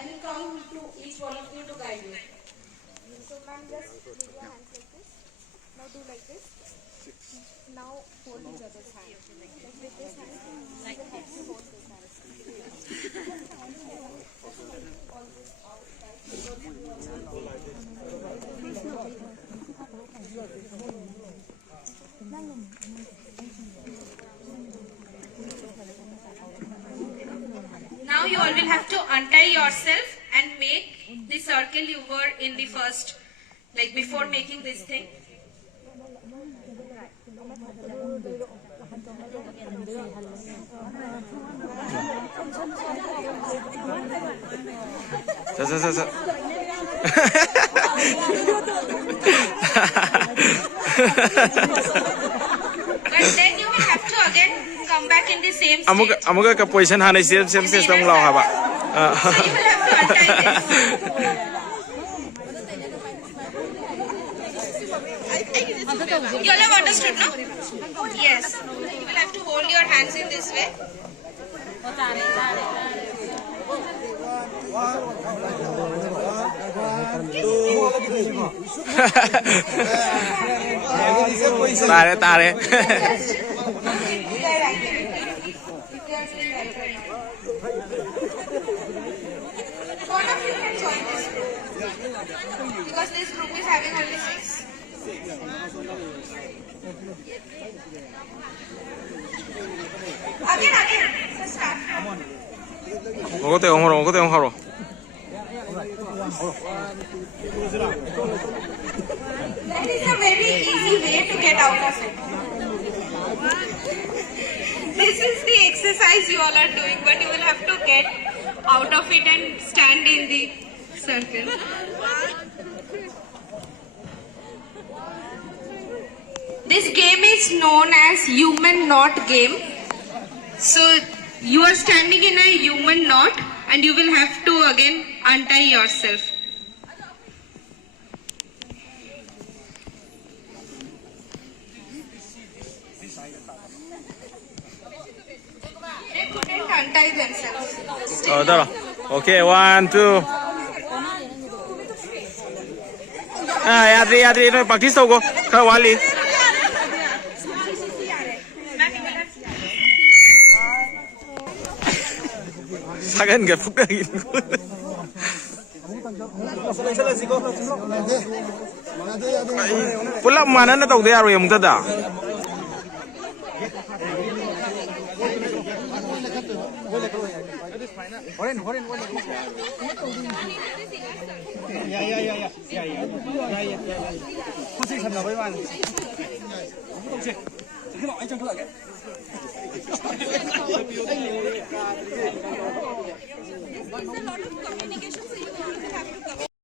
I will count to each one of you to guide you. So ma'am, just leave your hands like this. Now do like this. Now hold each other's hand. Like with this hand, you will have to hold this hand. Now you all will have to untie yourself and make the circle you were in the first, like before making this thing. But then you will have to again come back in the same state. Amuga ka position hanay same system lao haba. So you will have to untie this. You all have understood, no? Yes. You will have to hold your hands in this way. Tare. One of you can join this group. Because this group is having only 6. Again. So start. Mogote horo. That is a very easy way to get out of it. This is the exercise you all are doing, but you will have to get out of it and stand in the circle. This game is known as human knot game. So you are standing in a human knot and you will have to again untie yourself. They couldn't untie themselves. Still. Okay, 1, 2. Adri, no practice go. Ka wali. Sagan ga phuk gi. Pulap mana na tawde aro yam tada.